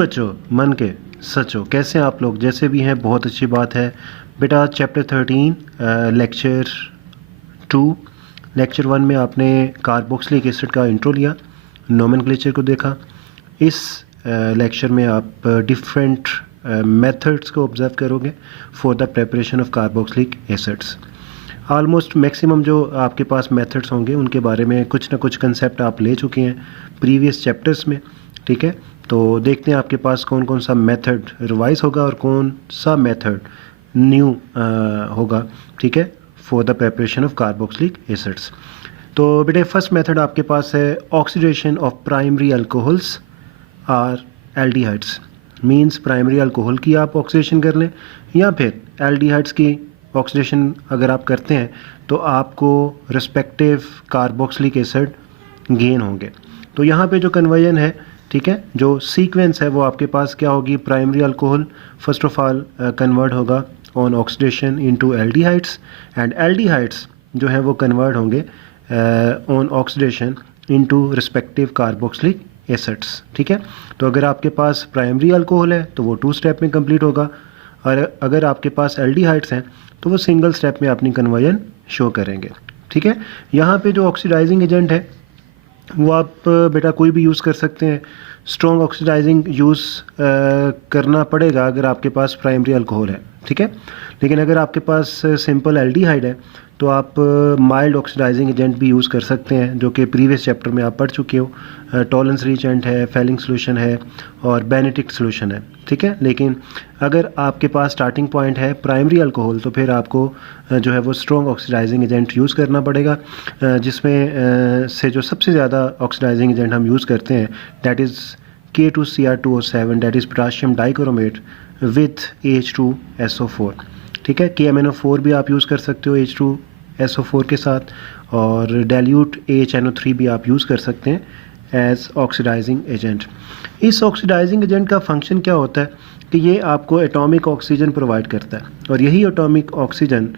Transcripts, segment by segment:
बच्चों, मन के सचो, कैसे हैं आप लोग? जैसे भी हैं बहुत अच्छी बात है बेटा। चैप्टर 13 लेक्चर 2 लेक्चर 1 में आपने कार्बोक्सिलिक एसिड का इंट्रो लिया, नोमेनक्लेचर को देखा। इस लेक्चर में आप डिफरेंट मेथड्स को ऑब्जर्व करोगे for the preparation of carboxylic acids. Almost maximum जो आपके पास मेथड्स होंगे उनके बारे में कुछ ना कुछ कंसेप्ट आप ले चुके हैं प्रीवियस चैप्टर्स में, ठीक है। तो देखते हैं आपके पास कौन कौन सा मेथड रिवाइज होगा और कौन सा मेथड न्यू होगा, ठीक है, for the preparation of carboxylic acids. तो बेटे फर्स्ट मेथड आपके पास है ऑक्सीडेशन ऑफ प्राइमरी अल्कोहल्स और एल्डिहाइड्स। मींस प्राइमरी अल्कोहल की आप ऑक्सीडेशन कर लें या फिर एल्डिहाइड्स की ऑक्सीडेशन अगर आप करते हैं तो आपको रिस्पेक्टिव कार्बोक्सिलिक एसिड गेन होंगे। तो यहाँ पे जो कन्वर्जन है, ठीक है, जो सीक्वेंस है वो आपके पास क्या होगी? Primary alcohol first of all convert होगा on oxidation into aldehydes, and aldehydes जो है वो कन्वर्ट होंगे on oxidation into respective carboxylic acids, ठीक है। तो अगर आपके पास प्राइमरी अल्कोहल है तो वो 2 स्टेप में कंप्लीट होगा, और अगर आपके पास एल्डिहाइड्स हैं तो वो सिंगल स्टेप में अपनी कन्वर्जन शो करेंगे, ठीक है। यहाँ पे जो ऑक्सीडाइजिंग एजेंट है वो आप बेटा कोई भी यूज़ कर सकते हैं। स्ट्रॉन्ग ऑक्सीडाइजिंग यूज़ करना पड़ेगा अगर आपके पास प्राइमरी अल्कोहल है, ठीक है। लेकिन अगर आपके पास सिंपल एल्डिहाइड है तो आप माइल्ड ऑक्सीडाइजिंग एजेंट भी यूज़ कर सकते हैं, जो कि प्रीवियस चैप्टर में आप पढ़ चुके हो। टॉलेंस रीचेंट है, फेलिंग सोल्यूशन है और बेनेडिक्ट सोल्यूशन है, ठीक है। लेकिन अगर आपके पास स्टार्टिंग पॉइंट है प्राइमरी अल्कोहल तो फिर आपको जो है वो स्ट्रॉन्ग ऑक्सीडाइजिंग एजेंट यूज़ करना पड़ेगा, जिसमें से जो सबसे ज़्यादा ऑक्सीडाइजिंग एजेंट हम यूज़ करते हैं that is K2Cr2O7, that is potassium dichromate with H2SO4, ठीक है। KMnO4 भी आप यूज़ कर सकते हो H2SO4 के साथ, और डाइल्यूट HNO3 भी आप यूज़ कर सकते हैं एज ऑक्सीडाइजिंग एजेंट। इस ऑक्सीडाइजिंग एजेंट का फंक्शन क्या होता है कि ये आपको एटॉमिक ऑक्सीजन प्रोवाइड करता है, और यही एटॉमिक ऑक्सीजन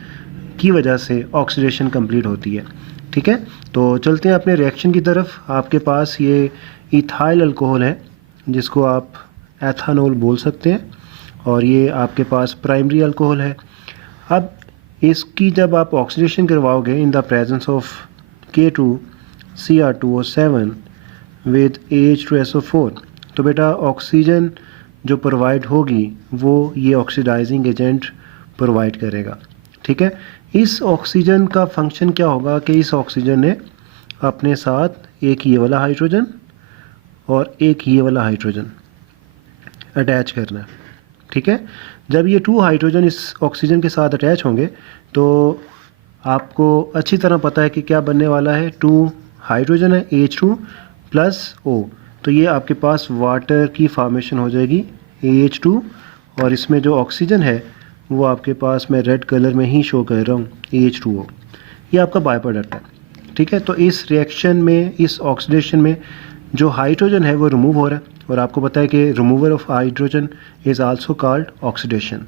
की वजह से ऑक्सीडेशन कंप्लीट होती है, ठीक है। तो चलते हैं अपने रिएक्शन की तरफ। आपके पास ये इथाइल अल्कोहल है जिसको आप एथानॉल बोल सकते हैं, और ये आपके पास प्राइमरी अल्कोहल है। अब इसकी जब आप ऑक्सीडेशन करवाओगे इन the presence of K2Cr2O7 with H2SO4 तो बेटा ऑक्सीजन जो प्रोवाइड होगी वो ये ऑक्सीडाइजिंग एजेंट प्रोवाइड करेगा, ठीक है। इस ऑक्सीजन का फंक्शन क्या होगा कि इस ऑक्सीजन ने अपने साथ एक ये वाला हाइड्रोजन और एक ये वाला हाइड्रोजन अटैच करना है, ठीक है। जब ये 2 हाइड्रोजन इस ऑक्सीजन के साथ अटैच होंगे तो आपको अच्छी तरह पता है कि क्या बनने वाला है। 2 हाइड्रोजन है H2+O, तो ये आपके पास वाटर की फॉर्मेशन हो जाएगी AH2, और इसमें जो ऑक्सीजन है वो आपके पास मैं रेड कलर में ही शो कर रहा हूँ AH2O, ये आपका बाय प्रोडक्ट है, ठीक है। तो इस रिएक्शन में, इस ऑक्सीडेशन में जो हाइड्रोजन है वो रिमूव हो रहा है, और आपको पता है कि removal of hydrogen is also called oxidation,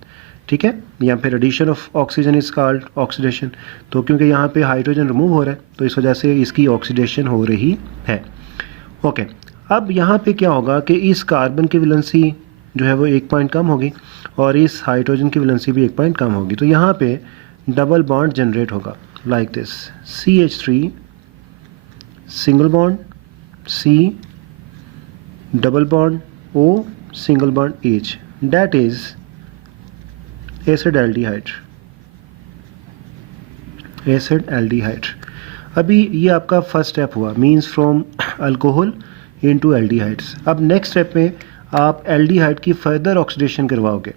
ठीक है, या फिर addition of oxygen is called oxidation. तो क्योंकि यहाँ पे हाइड्रोजन रिमूव हो रहा है तो इस वजह से इसकी ऑक्सीडेशन हो रही है, ओके। अब यहाँ पे क्या होगा कि इस कार्बन की वैलेंसी जो है वो 1 पॉइंट कम होगी, और इस हाइड्रोजन की वैलेंसी भी 1 पॉइंट कम होगी। तो यहाँ पे डबल बॉन्ड जनरेट होगा like this, CH3 single bond C double bond O single bond H, that is acid aldehyde. अभी ये आपका फर्स्ट स्टेप हुआ, means from alcohol into aldehydes. अब नेक्स्ट स्टेप में आप एल्डिहाइड की फर्दर ऑक्सीडेशन करवाओगे।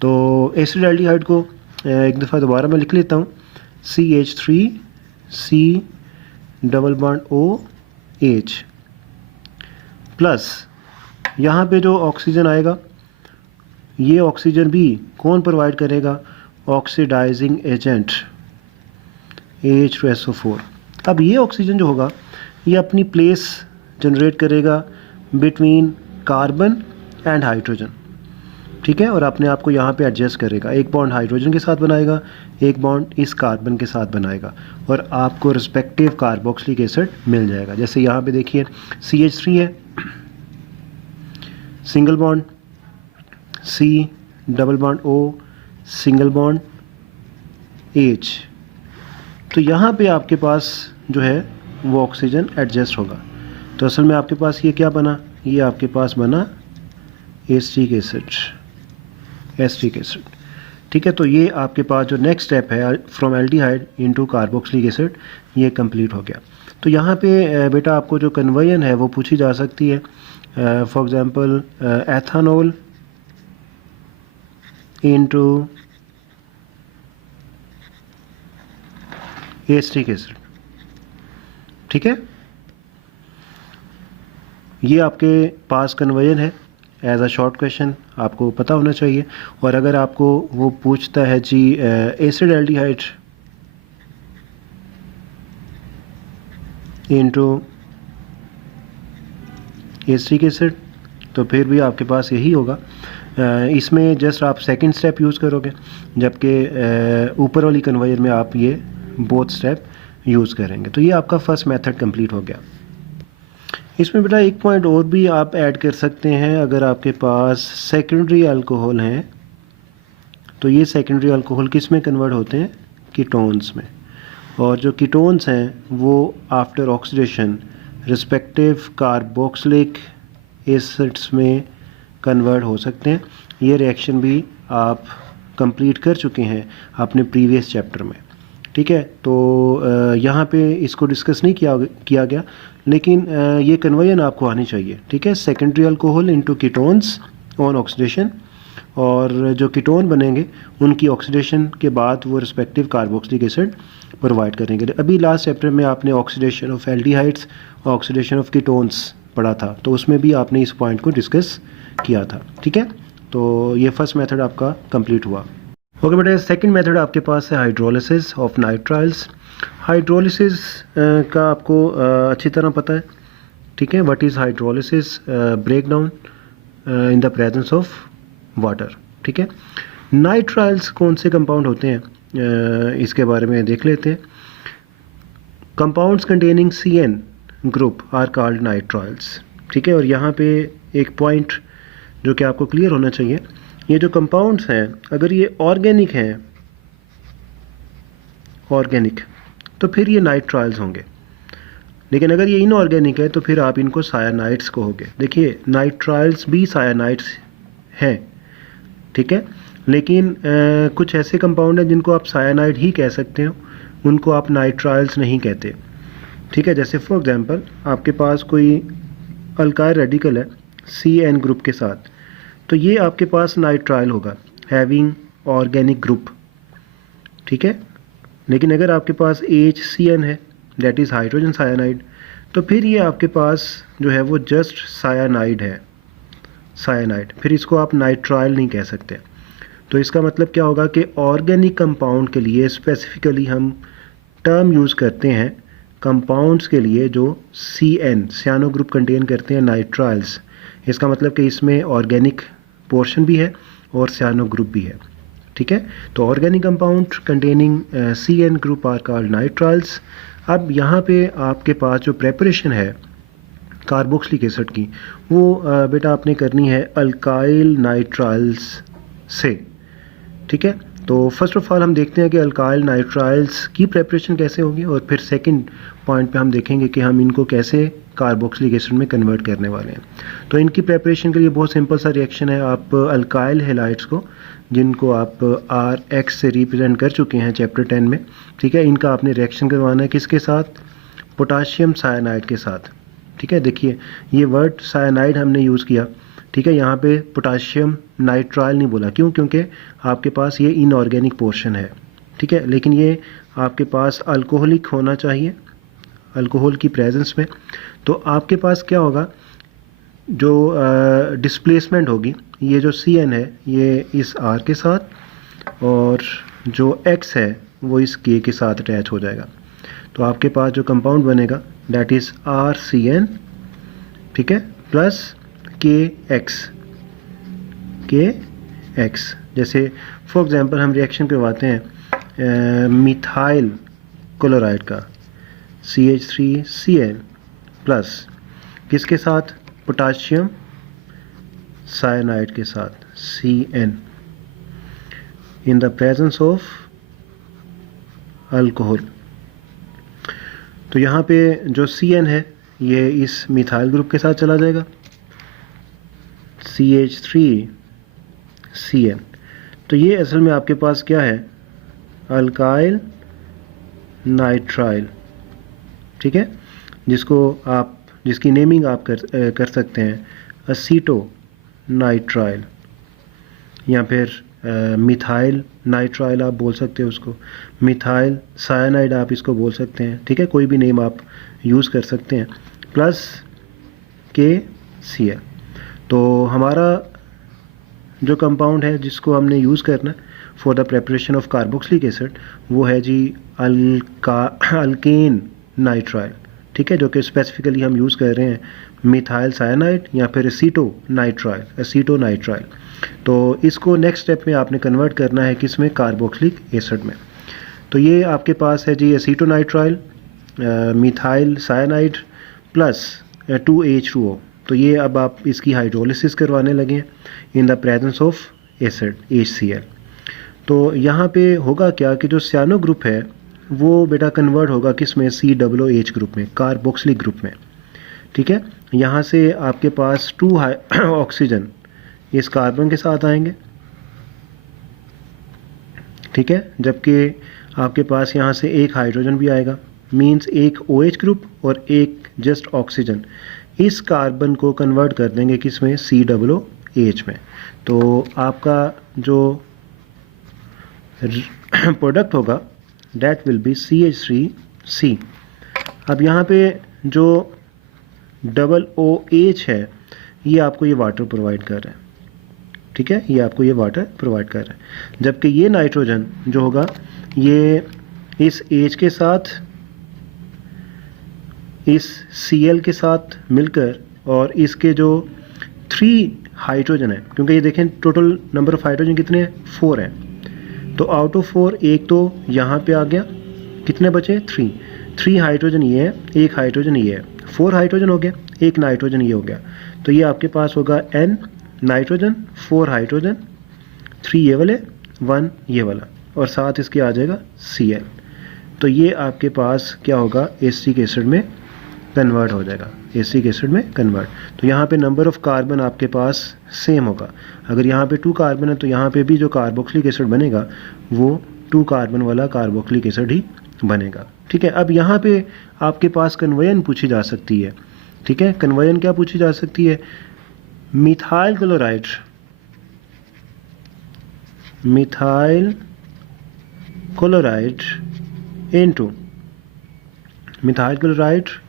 तो एसिड एल्डिहाइड को एक दफ़ा दोबारा मैं लिख लेता हूँ, CH3C double bond OH plus यहाँ पे जो ऑक्सीजन आएगा ये ऑक्सीजन भी कौन प्रोवाइड करेगा? Oxidizing agent H2SO4। अब ये ऑक्सीजन जो होगा ये अपनी प्लेस जनरेट करेगा बिटवीन कार्बन एंड हाइड्रोजन, ठीक है, और अपने आप को यहाँ पे एडजस्ट करेगा। एक बॉन्ड हाइड्रोजन के साथ बनाएगा, एक बॉन्ड इस कार्बन के साथ बनाएगा, और आपको रिस्पेक्टिव कार्बोक्सिलिक एसिड मिल जाएगा। जैसे यहाँ पे देखिए CH3 है, single bond C double bond O single bond H। तो यहाँ पे आपके पास जो है वो ऑक्सीजन एडजस्ट होगा। तो असल में आपके पास ये क्या बना, ये आपके पास बना एसिटिक एसिड। ठीक है, तो ये आपके पास जो नेक्स्ट स्टेप है from aldehyde into carboxylic acid, ये कंप्लीट हो गया। तो यहाँ पे बेटा आपको जो कन्वर्जन है वो पूछी जा सकती है। For example ethanol into acetic acid. ठीक है, ये आपके पास कन्वर्जन है एज अ शॉर्ट क्वेश्चन, आपको पता होना चाहिए। और अगर आपको वो पूछता है जी acid aldehyde into acetic acid, तो फिर भी आपके पास यही होगा। इसमें जस्ट आप सेकंड स्टेप यूज़ करोगे, जबकि ऊपर वाली कन्वर्जन में आप ये बोथ स्टेप यूज़ करेंगे। तो ये आपका फर्स्ट मेथड कंप्लीट हो गया। इसमें बेटा एक पॉइंट और भी आप ऐड कर सकते हैं। अगर आपके पास सेकेंडरी अल्कोहल हैं तो ये सेकेंडरी अल्कोहल किस में कन्वर्ट होते हैं, कीटोन्स में। और जो कीटोन्स हैं वो after oxidation respective carboxylic acids में कन्वर्ट हो सकते हैं। ये रिएक्शन भी आप कंप्लीट कर चुके हैं अपने प्रीवियस चैप्टर में। ठीक है, तो यहाँ पे इसको डिस्कस नहीं किया गया, लेकिन ये कन्वर्जन आपको आनी चाहिए। ठीक है, secondary alcohol into ketones on oxidation, और जो कीटोन बनेंगे उनकी ऑक्सीडेशन के बाद वो रिस्पेक्टिव कार्बोक्सिलिक एसिड प्रोवाइड करेंगे। अभी लास्ट चैप्टर में आपने ऑक्सीडेशन ऑफ एल्डिहाइड्स और ऑक्सीडेशन ऑफ कीटोन्स पढ़ा था, तो उसमें भी आपने इस पॉइंट को डिस्कस किया था। ठीक है, तो ये फर्स्ट मेथड आपका कंप्लीट हुआ। ओके बेटा, सेकंड मेथड आपके पास है हाइड्रोलिसिस ऑफ नाइट्राइल्स। हाइड्रोलिसिस का आपको अच्छी तरह पता है। ठीक है, what is hydrolysis, break down in the presence of water. ठीक है, नाइट्राइल्स कौन से कंपाउंड होते हैं, इसके बारे में देख लेते हैं। Compounds containing CN group are called nitriles. ठीक है, और यहाँ पे एक पॉइंट जो कि आपको क्लियर होना चाहिए, ये जो कंपाउंड्स हैं अगर ये ऑर्गेनिक हैं, ऑर्गेनिक, तो फिर ये नाइट्राइल्स होंगे। लेकिन अगर ये इनऑर्गेनिक है तो फिर आप इनको सायानाइड्स कहोगे। देखिए, नाइट्राइल्स भी सायानाइड्स हैं। ठीक है, लेकिन कुछ ऐसे कंपाउंड हैं जिनको आप सायानाइड ही कह सकते हो, उनको आप नाइट्राइल्स नहीं कहते। ठीक है, जैसे फॉर एग्जांपल आपके पास कोई अल्काइल रेडिकल है CN ग्रुप के साथ, तो ये आपके पास नाइट्राइल होगा, हैविंग ऑर्गेनिक ग्रुप। ठीक है, लेकिन अगर आपके पास HCN है, दैट इज़ हाइड्रोजन सायानाइड, तो फिर ये आपके पास जो है वो जस्ट सायानाइड है, सायानाइड। फिर इसको आप नाइट्राइल नहीं कह सकते। तो इसका मतलब क्या होगा कि ऑर्गेनिक कंपाउंड के लिए स्पेसिफिकली हम टर्म यूज़ करते हैं कंपाउंड्स के लिए जो CN सियानो ग्रुप कंटेन करते हैं, नाइट्राइल्स। इसका मतलब कि इसमें ऑर्गेनिक पोर्शन भी है और सियानो ग्रुप भी है। ठीक है, तो organic compound containing CN group are called nitriles. अब यहाँ पे आपके पास जो प्रेपरेशन है कार्बोक्सिलिक एसिड की, वो बेटा आपने करनी है अल्काइल नाइट्राइल्स से। ठीक है, तो फर्स्ट ऑफ ऑल हम देखते हैं कि अल्काइल नाइट्राइल्स की प्रेपरेशन कैसे होगी, और फिर सेकंड पॉइंट पे हम देखेंगे कि हम इनको कैसे कार्बोक्सिलिक एसिड में कन्वर्ट करने वाले हैं। तो इनकी प्रेपरेशन के लिए बहुत सिंपल सा रिएक्शन है। आप अल्काइल हैलाइड्स को, जिनको आप RX से रिप्रेजेंट कर चुके हैं चैप्टर 10 में, ठीक है, इनका आपने रिएक्शन करवाना है किसके साथ, पोटाशियम साइनाइड के साथ। ठीक है, देखिए ये वर्ड साइनाइड हमने यूज़ किया। ठीक है, यहाँ पे पोटाशियम नाइट्राइल नहीं बोला, क्यों, क्योंकि आपके पास ये इनऑर्गेनिक पोर्शन है। ठीक है, लेकिन ये आपके पास अल्कोहलिक होना चाहिए, अल्कोहल की प्रेजेंस में। तो आपके पास क्या होगा, जो डिस्प्लेसमेंट होगी, ये जो CN है ये इस R के साथ, और जो X है वो इस K के साथ अटैच हो जाएगा। तो आपके पास जो कंपाउंड बनेगा दैट इज़ RCN, ठीक है, प्लस KX। जैसे फॉर एग्जांपल हम रिएक्शन करवाते हैं मिथाइल क्लोराइड का, CH3CN प्लस किसके साथ, पोटाशियम साइनाइड के साथ CN in the presence of alcohol. तो यहाँ पे जो CN है ये इस मिथाइल ग्रुप के साथ चला जाएगा, CH3CN। तो ये असल में आपके पास क्या है, अल्काइल नाइट्राइल, ठीक है, जिसकी नेमिंग आप कर सकते हैं असीटो नाइट्राइल या फिर मिथाइल नाइट्राइल आप बोल सकते हो उसको, मिथाइल साइनाइड आप इसको बोल सकते हैं, ठीक है, कोई भी नेम आप यूज़ कर सकते हैं, प्लस KCl। तो हमारा जो कंपाउंड है जिसको हमने यूज़ करना for the preparation of carboxylic acid वो है जी अल्केन नाइट्राइल, ठीक है, जो कि स्पेसिफिकली हम यूज़ कर रहे हैं मिथाइल साइनाइड या फिर एसीटोनाइट्राइल। तो इसको नेक्स्ट स्टेप में आपने कन्वर्ट करना है किस में, कार्बोक्सिलिक एसिड में। तो ये आपके पास है जी acetonitrile methyl cyanide plus 2H2O। तो ये अब आप इसकी हाइड्रोलिसिस करवाने लगे हैं इन the presence of acid HCl। तो यहाँ पे होगा क्या कि जो सियानो ग्रुप है वो बेटा कन्वर्ट होगा किस में, COOH ग्रुप में, कार्बोक्सिलिक ग्रुप में, ठीक है। यहाँ से आपके पास 2 ऑक्सीजन इस कार्बन के साथ आएंगे, ठीक है, जबकि आपके पास यहाँ से एक हाइड्रोजन भी आएगा, मींस एक OH ग्रुप और एक जस्ट ऑक्सीजन इस कार्बन को कन्वर्ट कर देंगे किस में, COOH में। तो आपका जो प्रोडक्ट होगा that will be CH3C। अब यहाँ पे जो OOH है ये आपको ये वाटर प्रोवाइड कर रहा है, ठीक है, ये आपको ये वाटर प्रोवाइड कर रहा है, जबकि ये नाइट्रोजन जो होगा ये इस H के साथ इस Cl के साथ मिलकर और इसके जो 3 हाइड्रोजन है, क्योंकि ये देखें टोटल नंबर ऑफ हाइड्रोजन कितने हैं, 4 हैं, तो आउट ऑफ 4 एक तो यहाँ पे आ गया, कितने बचे, 3 हाइड्रोजन ये है, एक हाइड्रोजन ये है, 4 हाइड्रोजन हो गया, एक नाइट्रोजन ये हो गया। तो ये आपके पास होगा N नाइट्रोजन, 4 हाइड्रोजन, 3 ये वाले, 1 ये वाला, और साथ इसके आ जाएगा Cl। तो ये आपके पास क्या होगा, एसिटिक एसिड में कन्वर्ट हो जाएगा, एसिटिक एसिड में कन्वर्ट। तो यहाँ पे नंबर ऑफ कार्बन आपके पास सेम होगा, अगर यहाँ पे 2 कार्बन है तो यहाँ पे भी जो कार्बोक्सिलिक एसिड बनेगा वो 2 कार्बन वाला कार्बोक्सिलिक एसिड ही बनेगा, ठीक है। अब यहाँ पे आपके पास कन्वर्जन पूछी जा सकती है, ठीक है, कन्वर्जन क्या पूछी जा सकती है, methyl chloride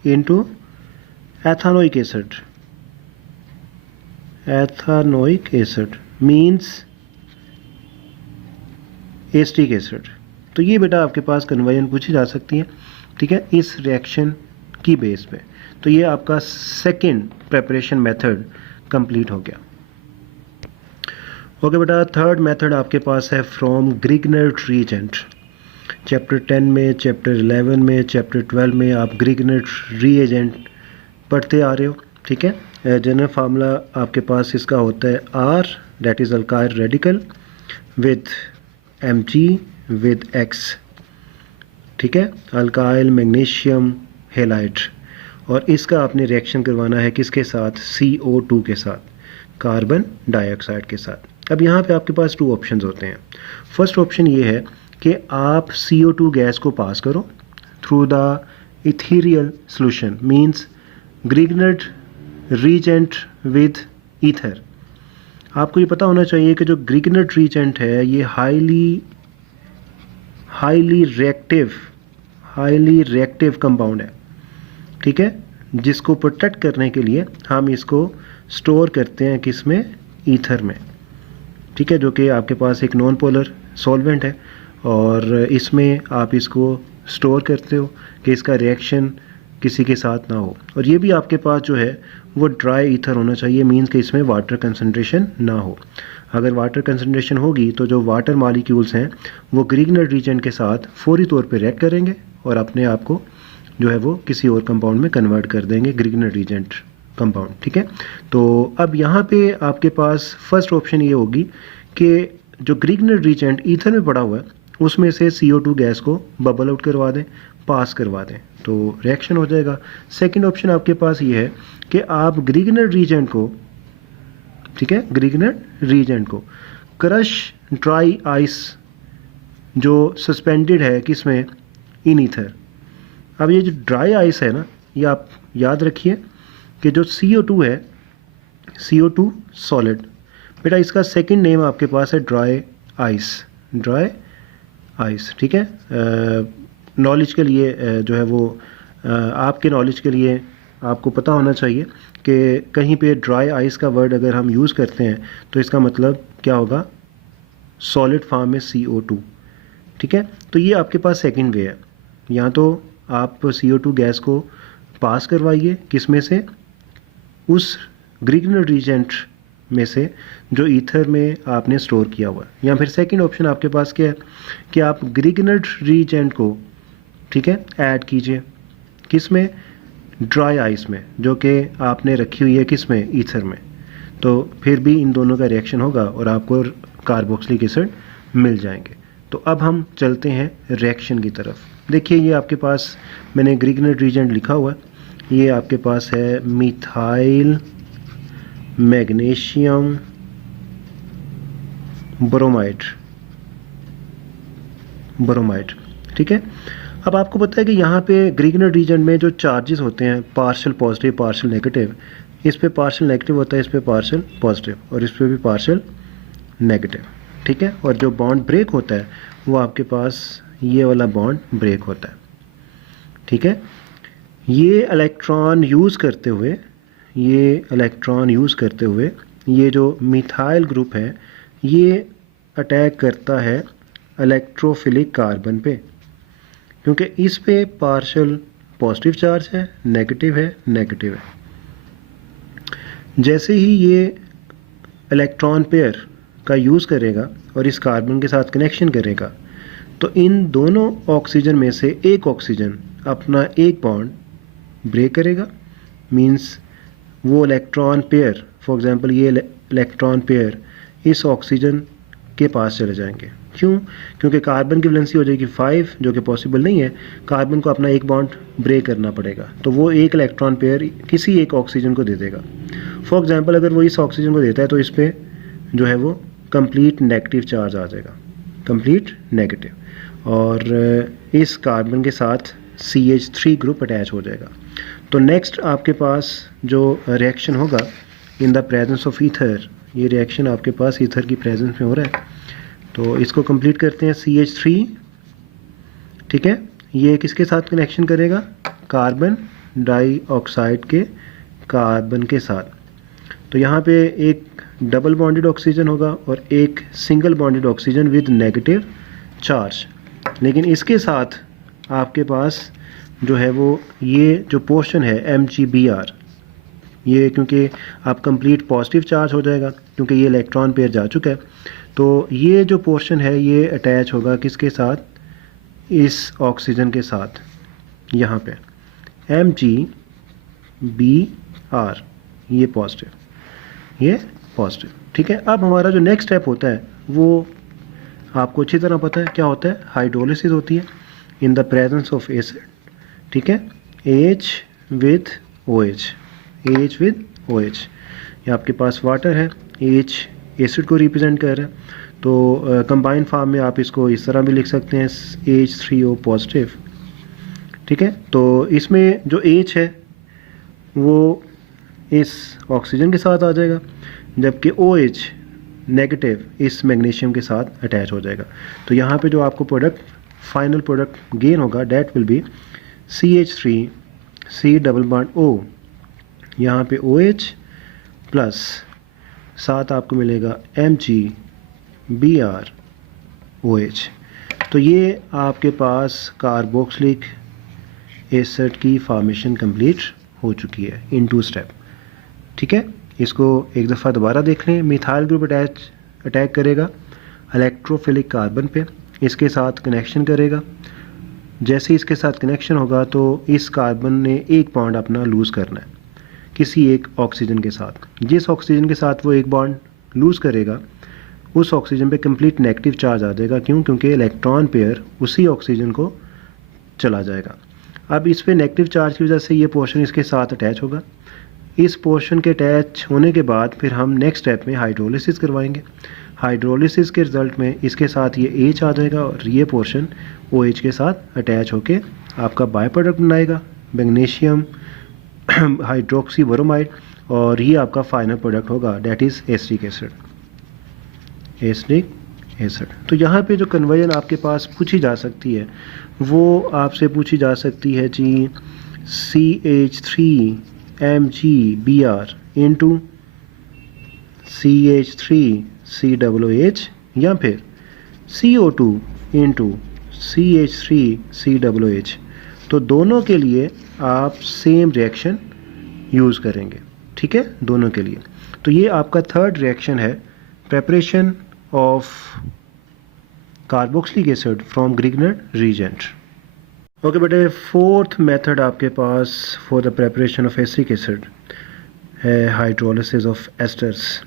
into ethanoic acid means acetic acid. तो ये बेटा आपके पास कन्वर्जन पूछी जा सकती है, ठीक है, इस रिएक्शन की बेस पे। तो ये आपका सेकंड प्रेपरेशन मेथड कंप्लीट हो गया। ओके बेटा, थर्ड मेथड आपके पास है फ्रॉम ग्रिग्नर्ड रीएजेंट। चैप्टर 10 में, चैप्टर 11 में, चैप्टर 12 में आप ग्रिग्नर्ड रीएजेंट पढ़ते आ रहे हो, ठीक है। जनरल फार्मूला आपके पास इसका होता है R, that is alkyl radical with Mg with X, ठीक है, अल्काइल मैग्नीशियम हेलाइड, और इसका आपने रिएक्शन करवाना है किसके साथ, CO2 के साथ, कार्बन डाइऑक्साइड के साथ। अब यहाँ पे आपके पास 2 ऑप्शंस होते हैं। फर्स्ट ऑप्शन ये है कि आप CO2 गैस को पास करो through the ethereal solution, means Grignard reagent with ether. आपको ये पता होना चाहिए कि जो ग्रिग्नर्ड रीजेंट है ये हाईली रिएक्टिव कंपाउंड है, ठीक है, जिसको प्रोटेक्ट करने के लिए हम इसको स्टोर करते हैं किस में, ईथर में, ठीक है, जो कि आपके पास एक नॉन पोलर सॉल्वेंट है, और इसमें आप इसको स्टोर करते हो कि इसका रिएक्शन किसी के साथ ना हो। और ये भी आपके पास जो है वो ड्राई ईथर होना चाहिए, मींस कि इसमें वाटर कंसंट्रेशन ना हो। अगर वाटर कंसंट्रेशन होगी तो जो वाटर मॉलिक्यूल्स हैं वो ग्रिग्नर्ड रीजेंट के साथ फौरी तौर पे रिएक्ट करेंगे और अपने आप को जो है वो किसी और कंपाउंड में कन्वर्ट कर देंगे ग्रिग्नर्ड रीजेंट कंपाउंड, ठीक है। तो अब यहाँ पे आपके पास फर्स्ट ऑप्शन ये होगी कि जो ग्रिग्नर रिएजेंट ईथर में पड़ा हुआ है उसमें से CO2 गैस को बबल आउट करवा दें, पास करवा दें, तो रिएक्शन हो जाएगा। सेकंड ऑप्शन आपके पास ये है कि आप ग्रिग्नर रिएजेंट को, ठीक है, ग्रिग्नर रिएजेंट को क्रश ड्राई आइस जो सस्पेंडेड है किसमें, इन ईथर। अब ये जो ड्राई आइस है ना, ये आप याद रखिए कि जो CO2 है, CO2 सॉलिड, बेटा इसका सेकंड नेम आपके पास है ड्राई आइस, ड्राई आइस, ठीक है। नॉलेज के लिए जो है वो आपके नॉलेज के लिए आपको पता होना चाहिए कि कहीं पे ड्राई आइस का वर्ड अगर हम यूज़ करते हैं तो इसका मतलब क्या होगा, सॉलिड फॉर्म में CO2, ठीक है। तो ये आपके पास सेकंड वे है। यहाँ तो आप CO2 गैस को पास करवाइए किस में से, उस ग्रिग्नर रिएजेंट में से जो ईथर में आपने स्टोर किया हुआ है। या फिर सेकंड ऑप्शन आपके पास क्या है कि आप ग्रिग्नर रिएजेंट को, ठीक है, ऐड कीजिए किस में, ड्राई आइस में, जो कि आपने रखी हुई है किस में, ईथर में। तो फिर भी इन दोनों का रिएक्शन होगा और आपको कार्बोक्सिलिक एसिड मिल जाएंगे। तो अब हम चलते हैं रिएक्शन की तरफ। देखिए ये आपके पास मैंने ग्रिग्नर रिएजेंट लिखा हुआ है, ये आपके पास है मिथाइल मैग्नीशियम ब्रोमाइड, ब्रोमाइड, ठीक है। अब आपको पता है कि यहाँ पे ग्रिग्नर रिएजेंट में जो चार्जेस होते हैं, पार्शियल पॉजिटिव पार्शियल नेगेटिव, इस पे पार्शियल नेगेटिव होता है, इस पे पार्शियल पॉजिटिव, और इस पे भी पार्शियल नेगेटिव, ठीक है। और जो बॉन्ड ब्रेक होता है वो आपके पास ये वाला बॉन्ड ब्रेक होता है, ठीक है। ये इलेक्ट्रॉन यूज़ करते हुए, ये इलेक्ट्रॉन यूज़ करते हुए ये जो मिथाइल ग्रुप है ये अटैक करता है इलेक्ट्रोफिलिक कार्बन पे, क्योंकि इस पे पार्शियल पॉजिटिव चार्ज है, नेगेटिव है, नेगेटिव है। जैसे ही ये इलेक्ट्रॉन पेयर का यूज़ करेगा और इस कार्बन के साथ कनेक्शन करेगा तो इन दोनों ऑक्सीजन में से एक ऑक्सीजन अपना एक बॉन्ड ब्रेक करेगा, मींस वो इलेक्ट्रॉन पेयर, फॉर एग्जांपल ये इलेक्ट्रॉन पेयर इस ऑक्सीजन के पास चले जाएंगे। क्यों? क्योंकि कार्बन की वैलेंसी हो जाएगी 5, जो कि पॉसिबल नहीं है, कार्बन को अपना एक बॉन्ड ब्रेक करना पड़ेगा, तो वो एक इलेक्ट्रॉन पेयर किसी एक ऑक्सीजन को दे देगा। फॉर एग्जांपल अगर वो इस ऑक्सीजन को देता है तो इस पर जो है वो कंप्लीट नेगेटिव चार्ज आ जाएगा, कंप्लीट नेगेटिव, और इस कार्बन के साथ CH3 ग्रुप अटैच हो जाएगा। तो नेक्स्ट आपके पास जो रिएक्शन होगा इन द प्रेजेंस ऑफ ईथर, ये रिएक्शन आपके पास ईथर की प्रेजेंस में हो रहा है, तो इसको कंप्लीट करते हैं। CH3, ठीक है, ये किसके साथ कनेक्शन करेगा, कार्बन डाइऑक्साइड के कार्बन के साथ। तो यहाँ पे एक डबल बॉन्डेड ऑक्सीजन होगा और एक single bonded oxygen with negative charge, लेकिन इसके साथ आपके पास जो है वो ये जो पोर्शन है MgBr, ये क्योंकि आप कंप्लीट पॉजिटिव चार्ज हो जाएगा क्योंकि ये इलेक्ट्रॉन पेयर जा चुका है, तो ये जो पोर्शन है ये अटैच होगा किसके साथ, इस ऑक्सीजन के साथ, यहाँ पे MgBr, ये पॉजिटिव, ये पॉजिटिव, ठीक है। अब हमारा जो नेक्स्ट स्टेप होता है वो आपको अच्छी तरह पता है क्या होता है, हाइड्रोलिसिस होती है इन द प्रेजेंस ऑफ एसिड, ठीक है, H with OH, H with OH, ये आपके पास वाटर है, H एसिड को रिप्रेजेंट कर रहा है, तो कंबाइंड फॉर्म में आप इसको इस तरह भी लिख सकते हैं H3O पॉजिटिव, ठीक है। तो इसमें जो H है वो इस ऑक्सीजन के साथ आ जाएगा, जबकि OH नेगेटिव इस मैग्नीशियम के साथ अटैच हो जाएगा। तो यहाँ पे जो आपको प्रोडक्ट, फाइनल प्रोडक्ट गेन होगा, that will be CH3 C double bond O, यहाँ पे OH प्लस साथ आपको मिलेगा MgBr OH। तो ये आपके पास कार्बोक्सिलिक एसिड की फॉर्मेशन कंप्लीट हो चुकी है इन 2 स्टेप, ठीक है। इसको एक दफ़ा दोबारा देख लें। मिथाइल ग्रुप अटैक करेगा इलेक्ट्रोफिलिक कार्बन पे, इसके साथ कनेक्शन करेगा, जैसे इसके साथ कनेक्शन होगा तो इस कार्बन ने एक बॉन्ड अपना लूज़ करना है, किसी एक ऑक्सीजन के साथ। जिस ऑक्सीजन के साथ वो एक बॉन्ड लूज़ करेगा उस ऑक्सीजन पे कंप्लीट नेगेटिव चार्ज आ जाएगा। क्यों? क्योंकि इलेक्ट्रॉन पेयर उसी ऑक्सीजन को चला जाएगा। अब इस पे नेगेटिव चार्ज की वजह से ये पोर्शन इसके साथ अटैच होगा। इस पोर्शन के अटैच होने के बाद फिर हम नेक्स्ट स्टेप में हाइड्रोलिसिस करवाएंगे। हाइड्रोलिसिस के रिज़ल्ट में इसके साथ ये H आ जाएगा और ये पोर्शन OH के साथ अटैच होके आपका बाय प्रोडक्ट बनाएगा, मैग्नीशियम हाइड्रोक्सी बोरोमाइड, और ये आपका फाइनल प्रोडक्ट होगा, डेट इज़ एसिटिक एसिड। तो यहाँ पे जो कन्वर्जन आपके पास पूछी जा सकती है वो आपसे पूछी जा सकती है जी CH3MgBr इंटू CH3COOH या फिर CO2 इंटू CH3COOH। तो दोनों के लिए आप सेम रिएक्शन यूज़ करेंगे, ठीक है, दोनों के लिए। तो ये आपका थर्ड रिएक्शन है, preparation of carboxylic acid from Grignard reagent. Okay बेटे, फोर्थ मेथड आपके पास for the preparation of acetic acid है हाइड्रोलिसिस ऑफ एस्टर्स।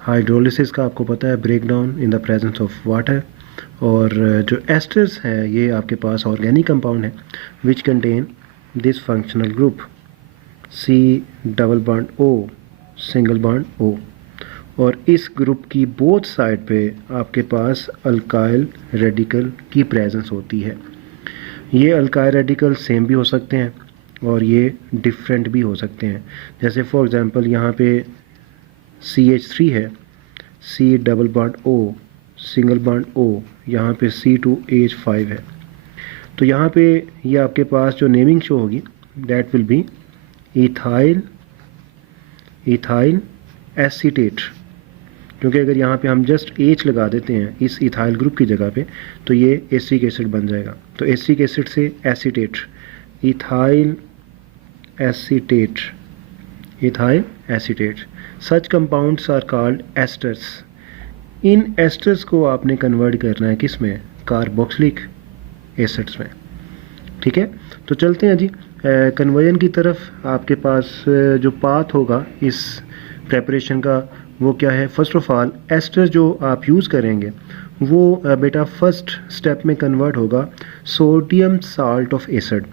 हाइड्रोलिसिस का आपको पता है break down in the presence of water, और जो एस्टर्स है ये आपके पास ऑर्गेनिक कंपाउंड है which contain this functional group C double bond O single bond O, और इस ग्रुप की बोथ साइड पे आपके पास अल्काइल रेडिकल की प्रेजेंस होती है। ये अल्काइल रेडिकल सेम भी हो सकते हैं और ये डिफरेंट भी हो सकते हैं। जैसे फॉर एग्जांपल यहाँ पे CH3 है, C double bond O single bond O, यहाँ पे C2H5 है। तो यहाँ पे ये आपके पास जो नेमिंग शो होगी that will be ethyl acetate, क्योंकि अगर यहाँ पे हम जस्ट H लगा देते हैं इस इथाइल ग्रुप की जगह पे तो ये एसिटिक एसिड बन जाएगा। तो एसिटिक एसिड से acetate, ethyl acetate. Such compounds are called esters. इन एस्टर्स को आपने कन्वर्ट करना है किस में? कार्बोक्सिलिक एसिड्स में, ठीक है। तो चलते हैं जी कन्वर्जन की तरफ। आपके पास जो पाथ होगा इस प्रेपरेशन का वो क्या है? फर्स्ट ऑफ ऑल एस्टर जो आप यूज़ करेंगे वो बेटा फर्स्ट स्टेप में कन्वर्ट होगा सोडियम साल्ट ऑफ एसिड।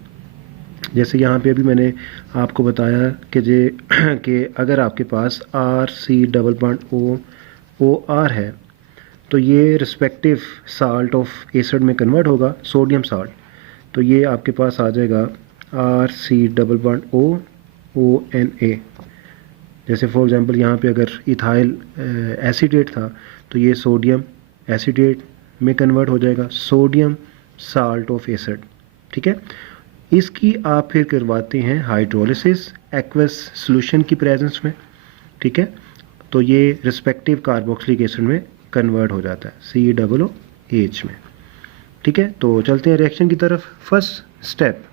जैसे यहाँ पे अभी मैंने आपको बताया कि अगर आपके पास RC डबल बॉन्ड OR है तो ये रिस्पेक्टिव साल्ट ऑफ एसिड में कन्वर्ट होगा सोडियम साल्ट। तो ये आपके पास आ जाएगा RC डबल बॉन्ड ONA। जैसे फॉर एग्जांपल यहाँ पे अगर इथाइल एसीटेट था तो ये सोडियम एसीटेट में कन्वर्ट हो जाएगा, सोडियम साल्ट ऑफ एसिड, ठीक है। इसकी आप फिर करवाते हैं हाइड्रोलिसिस एक्वस सॉल्यूशन की प्रेजेंस में, ठीक है। तो ये रिस्पेक्टिव कार्बोक्सिलिक एसिड में कन्वर्ट हो जाता है COOH में, ठीक है। तो चलते हैं रिएक्शन की तरफ। फर्स्ट स्टेप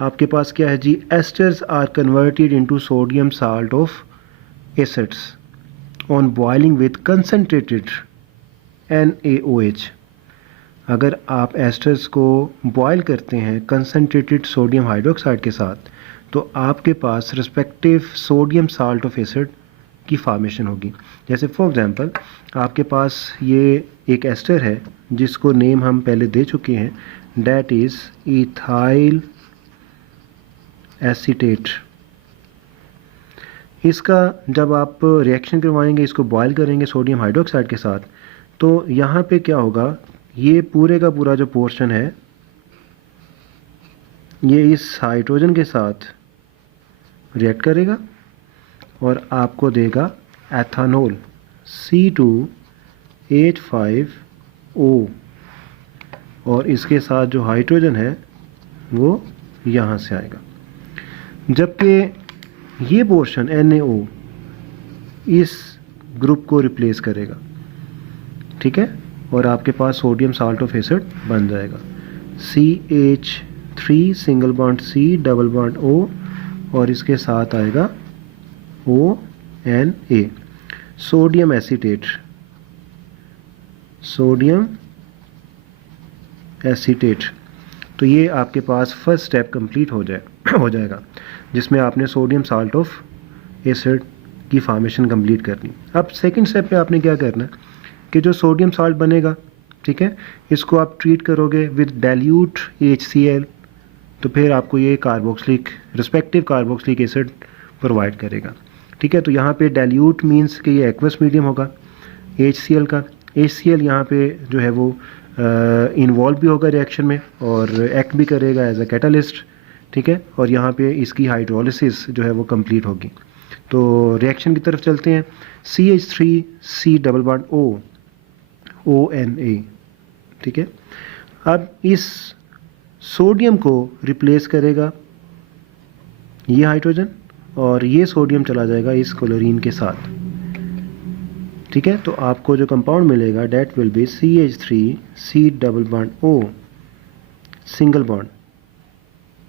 आपके पास क्या है जी? Esters are converted into sodium salt of acids on boiling with concentrated NaOH। अगर आप एस्टर्स को बॉयल करते हैं कंसनट्रेटेड सोडियम हाइड्रोक्साइड के साथ तो आपके पास respective sodium salt of acid की फॉर्मेशन होगी। जैसे फॉर एग्जांपल आपके पास ये एक एस्टर है जिसको नेम हम पहले दे चुके हैं, दैट इज़ इथाइल एसीटेट। इसका जब आप रिएक्शन करवाएंगे, इसको बॉयल करेंगे सोडियम हाइड्रोक्साइड के साथ, तो यहाँ पे क्या होगा? ये पूरे का पूरा जो पोर्शन है ये इस हाइड्रोजन के साथ रिएक्ट करेगा और आपको देगा एथानॉल C2H5O, और इसके साथ जो हाइड्रोजन है वो यहाँ से आएगा। जबकि ये पोर्शन NaO इस ग्रुप को रिप्लेस करेगा, ठीक है, और आपके पास सोडियम साल्ट ऑफ एसिड बन जाएगा CH3 single bond C double bond O, और इसके साथ आएगा ONA सोडियम एसीटेट। तो ये आपके पास फर्स्ट स्टेप कंप्लीट हो जाएगा जिसमें आपने सोडियम साल्ट ऑफ एसिड की फॉर्मेशन कंप्लीट करनी। अब सेकंड स्टेप पे आपने क्या करना है कि जो सोडियम साल्ट बनेगा, ठीक है, इसको आप ट्रीट करोगे विद डाइल्यूट HCl, तो फिर आपको ये carboxylic respective carboxylic acid provide करेगा। ठीक है, तो यहाँ पे डाइल्यूट मींस कि ये एक्वस मीडियम होगा HCl का। HCl यहाँ पे जो है वो इन्वॉल्व भी होगा रिएक्शन में और एक्ट भी करेगा एज अ कैटलिस्ट। ठीक है, और यहाँ पे इसकी हाइड्रोलिसिस जो है वो कंप्लीट होगी। तो रिएक्शन की तरफ चलते हैं। CH3C double bond ONA। ठीक है, अब इस सोडियम को रिप्लेस करेगा ये हाइड्रोजन और ये सोडियम चला जाएगा इस क्लोरीन के साथ। ठीक है, तो आपको जो कंपाउंड मिलेगा that will be CH3C double bond O single bond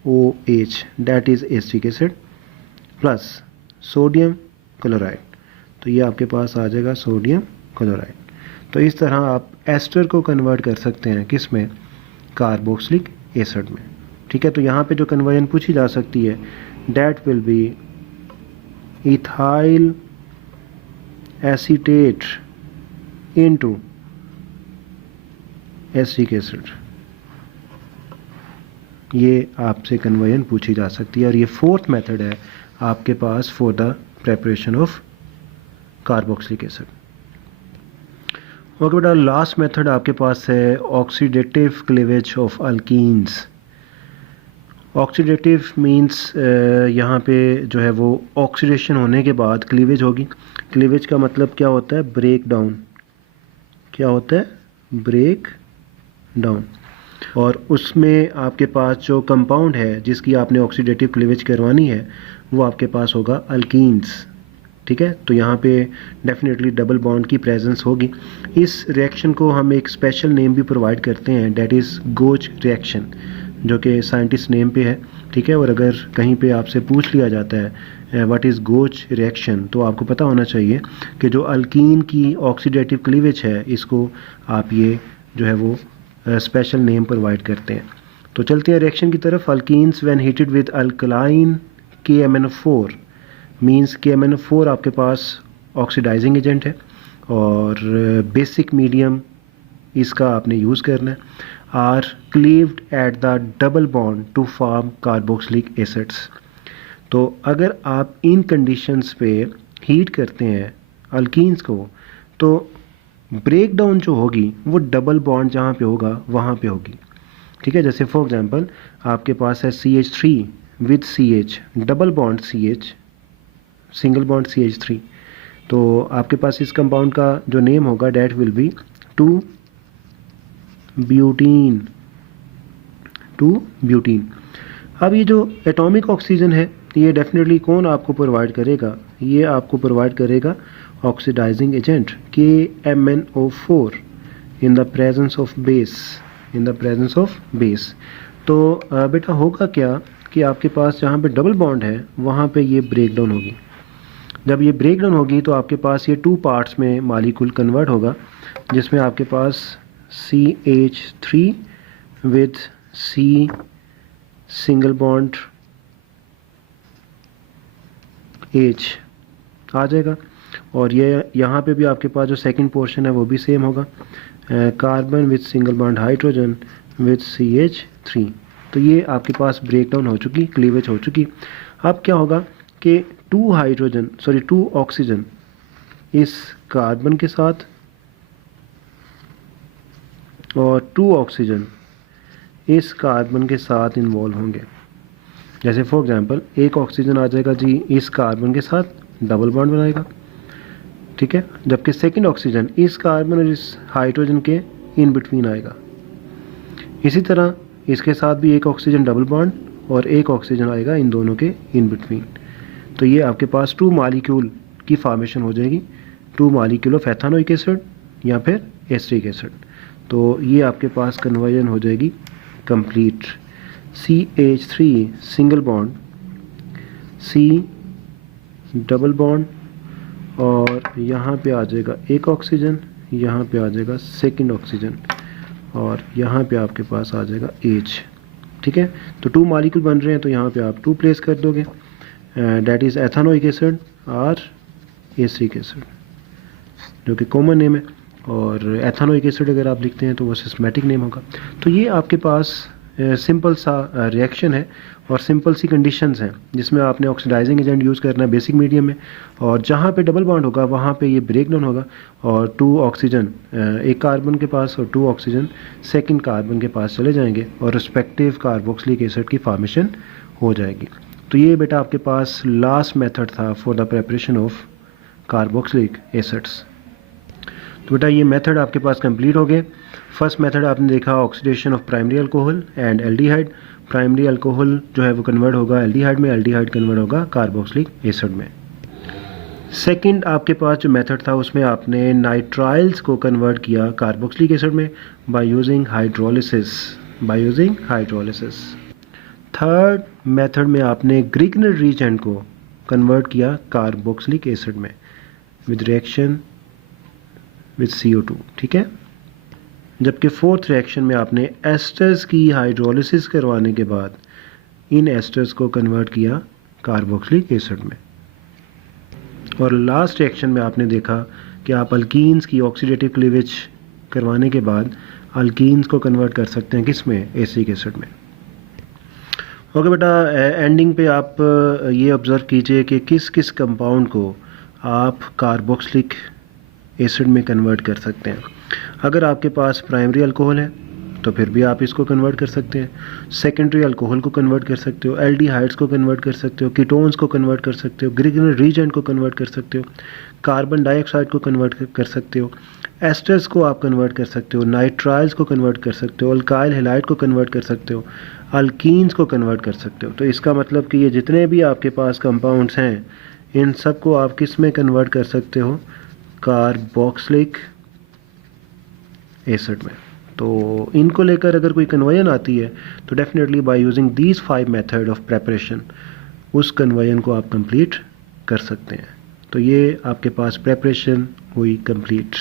OH that is acetic acid plus sodium chloride. तो ये आपके पास आ जाएगा सोडियम क्लोराइड। तो इस तरह आप एस्टर को कन्वर्ट कर सकते हैं किस में, कार्बोक्सिलिक एसिड में। ठीक है, तो यहाँ पे जो कन्वर्जन पूछी जा सकती है that will be ethyl acetate into acetic acid, ये आपसे कन्वर्जन पूछी जा सकती है। और ये फोर्थ मेथड है आपके पास for the preparation of carboxylic acid. Okay बेटा, लास्ट मेथड आपके पास है oxidative cleavage of alkenes. Oxidative means यहाँ पे जो है वो ऑक्सीडेशन होने के बाद क्लीवेज होगी। क्लीवेज का मतलब क्या होता है, ब्रेक डाउन। क्या होता है, ब्रेक डाउन। और उसमें आपके पास जो कंपाउंड है जिसकी आपने ऑक्सीडेटिव क्लीवेज करवानी है वो आपके पास होगा अल्कीन्स। ठीक है, तो यहाँ पे डेफिनेटली डबल बॉन्ड की प्रेजेंस होगी। इस रिएक्शन को हम एक स्पेशल नेम भी प्रोवाइड करते हैं, डेट इज़ गोच रिएक्शन, जो कि साइंटिस्ट नेम पे है। ठीक है, और अगर कहीं पे आपसे पूछ लिया जाता है व्हाट इज़ गोच रिएक्शन, तो आपको पता होना चाहिए कि जो अल्कीन की ऑक्सीडेटिव क्लीवेज है इसको आप ये जो है वो स्पेशल नेम प्रोवाइड करते हैं। तो चलते हैं रिएक्शन की तरफ। Alkenes when heated with alkaline KMnO4 means KMnO4 आपके पास ऑक्सीडाइजिंग एजेंट है और बेसिक मीडियम इसका आपने यूज़ करना है। Are cleaved at the double bond to form carboxylic acids. तो अगर आप इन कंडीशंस पे हीट करते हैं अल्कीन्स को तो ब्रेक डाउन जो होगी वो डबल बॉन्ड जहाँ पे होगा वहाँ पे होगी। ठीक है, जैसे फॉर एग्जांपल आपके पास है CH3 with CH double bond CH single bond CH3, तो आपके पास इस कंपाउंड का जो नेम होगा डेट विल बी 2-ब्यूटीन। अब ये जो एटॉमिक ऑक्सीजन है ये डेफिनेटली कौन आपको प्रोवाइड करेगा, ये आपको प्रोवाइड करेगा oxidizing agent KMnO4 in the presence of base. तो बेटा होगा क्या कि आपके पास जहाँ पे डबल बॉन्ड है वहाँ पे ये ब्रेक डाउन होगी। जब ये ब्रेक डाउन होगी तो आपके पास ये 2 पार्ट्स में मॉलिक्यूल कन्वर्ट होगा, जिसमें आपके पास CH3 with C single bond H आ जाएगा। और ये यहाँ पे भी आपके पास जो सेकंड पोर्शन है वो भी सेम होगा, carbon with single bond hydrogen with CH3। तो ये आपके पास ब्रेक डाउन हो चुकी, क्लीवेज हो चुकी। अब क्या होगा कि 2 ऑक्सीजन इस कार्बन के साथ और 2 ऑक्सीजन इस कार्बन के साथ इन्वॉल्व होंगे। जैसे फॉर एग्जांपल एक ऑक्सीजन आ जाएगा जी इस कार्बन के साथ डबल बॉन्ड बनाएगा। ठीक है, जबकि सेकंड ऑक्सीजन इस कार्बन और इस हाइड्रोजन के इन बिटवीन आएगा। इसी तरह इसके साथ भी एक ऑक्सीजन डबल बॉन्ड और एक ऑक्सीजन आएगा इन दोनों के इन बिटवीन। तो ये आपके पास 2 मॉलिक्यूल की फॉर्मेशन हो जाएगी, 2 मॉलिक्यूल ऑफ एथेनोइक एसिड या फिर एसिटिक एसिड। तो ये आपके पास कन्वर्जन हो जाएगी complete. CH3 single bond C double bond और यहाँ पे आ जाएगा एक ऑक्सीजन, यहाँ पे आ जाएगा सेकंड ऑक्सीजन और यहाँ पे आपके पास आ जाएगा H। ठीक है, तो 2 मॉलिक्यूल बन रहे हैं तो यहाँ पे आप 2 प्लेस कर दोगे। दैट इज़ एथानोइक एसिड और एसिटिक एसिड, जो कि कॉमन नेम है। और एथानोइक एसिड अगर आप लिखते हैं तो वो सिस्टमेटिक नेम होगा। तो ये आपके पास सिंपल सा रिएक्शन है और सिंपल सी कंडीशंस हैं जिसमें आपने ऑक्सीडाइजिंग एजेंट यूज़ करना है बेसिक मीडियम में, और जहाँ पे डबल बॉन्ड होगा वहाँ पे ये ब्रेक डाउन होगा और 2 ऑक्सीजन एक कार्बन के पास और 2 ऑक्सीजन सेकंड कार्बन के पास चले जाएंगे और रिस्पेक्टिव कार्बोक्सिलिक एसिड की फॉर्मेशन हो जाएगी। तो ये बेटा आपके पास लास्ट मेथड था for the preparation of carboxylic acids. तो बेटा ये मेथड आपके पास कंप्लीट हो गए। फर्स्ट मेथड आपने देखा oxidation of primary alcohol and aldehyde. Primary alcohol जो है वो कन्वर्ट होगा एल्डिहाइड में, एल्डिहाइड कन्वर्ट होगा कार्बोक्सिलिक एसिड में। सेकंड आपके पास जो मेथड था उसमें आपने नाइट्राइल्स को कन्वर्ट किया कार्बोक्सिलिक एसिड में by using hydrolysis. Third method में आपने ग्रिगनर रीजेंट को कन्वर्ट किया कार्बोक्सिलिक एसिड में विद रिएक्शन विद CO2, ठीक है। जबकि फोर्थ रिएक्शन में आपने एस्टर्स की हाइड्रोलिसिस करवाने के बाद इन एस्टर्स को कन्वर्ट किया कार्बोक्सिलिक एसिड में। और लास्ट रिएक्शन में आपने देखा कि आप अल्कीन्स की ऑक्सीडेटिव क्लीवेज करवाने के बाद अल्कीन्स को कन्वर्ट कर सकते हैं किस में, एसिटिक एसिड में। ओके बेटा, एंडिंग पे आप ये ऑब्ज़र्व कीजिए कि किस किस कंपाउंड को आप कार्बोक्सिलिक एसिड में कन्वर्ट कर सकते हैं। अगर आपके पास प्राइमरी अल्कोहल है तो फिर भी आप इसको कन्वर्ट कर सकते हैं, सेकेंडरी अल्कोहल को कन्वर्ट कर सकते हो, एल्डिहाइड्स को कन्वर्ट कर सकते हो, कीटोन्स को कन्वर्ट कर सकते हो, ग्रिगनर रीजेंट को कन्वर्ट कर सकते हो, कार्बन डाइऑक्साइड को कन्वर्ट कर सकते हो, एस्टर्स को आप कन्वर्ट कर सकते हो, नाइट्राइल्स को कन्वर्ट कर सकते हो, अल्काइल हैलाइड को कन्वर्ट कर सकते हो, अल्कीन्स को कन्वर्ट कर सकते हो। तो इसका मतलब कि ये जितने भी आपके पास कंपाउंड्स हैं इन सब को आप किस में कन्वर्ट कर सकते हो, कार्बोक्सिलिक एसिड में। तो इनको लेकर अगर कोई कन्वर्जन आती है तो definitely by using these 5 method of preparation उस कन्वर्जन को आप कंप्लीट कर सकते हैं। तो ये आपके पास प्रेपरेशन हुई कंप्लीट।